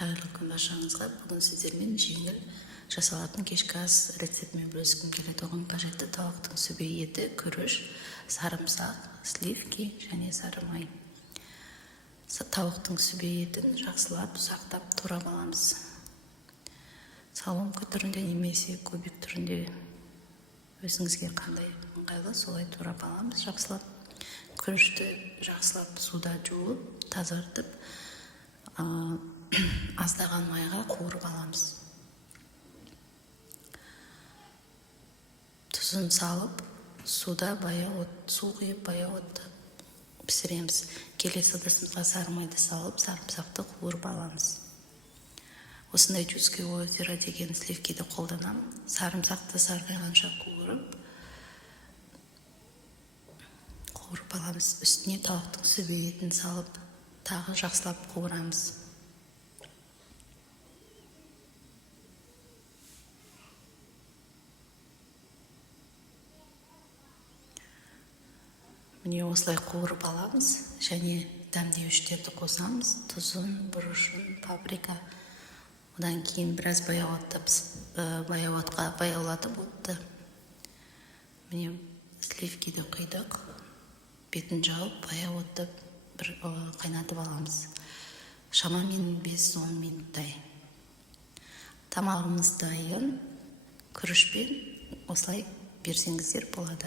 Қайырлы күн баршаңызға. Бүгін сіздермен жеңіл жасалатын кешкі ас рецептімен бөліскім келеді. Оған қажетті тауықтың сүбе еті, күріш, сарымсақ, сливки және сары май. Тауықтың сүбе етін жақсылап, ұсақтап турап аламыз. Соломка түрінде немесе кубик түрінде өзіңізге қандай ыңғайлы солай турап аламыз. Жақсылап күрішті жақсылап суда жуып, тазартып, аздаған майға қуырып аламыз. Тұзын салып, суда су құйып баяу отта пісіреміз. Келесі ыдысымызға сары майды салып, сарымсақты қуырып аламыз. Осындай жузге озеро деген сливкиді қолданам. Сарымсақты сарғайғанша қуырып аламыз. Үстіне тауықтың сүбе етін салып, тағы жақсылап қуырамыз. Міне осылай қуырып аламыз, және дәмдеуіштерді қосамыз. Тұзын, бұрышын, паприка. Одан кейін біраз баяулатып отты. Міне сливкиді құйдық. Бетін жауып, баяу отты қайнатып аламыз. Шамамен 5-10 минуттай. Тамағымыз дайын. Күрішпен осылай берсеңіздер болады.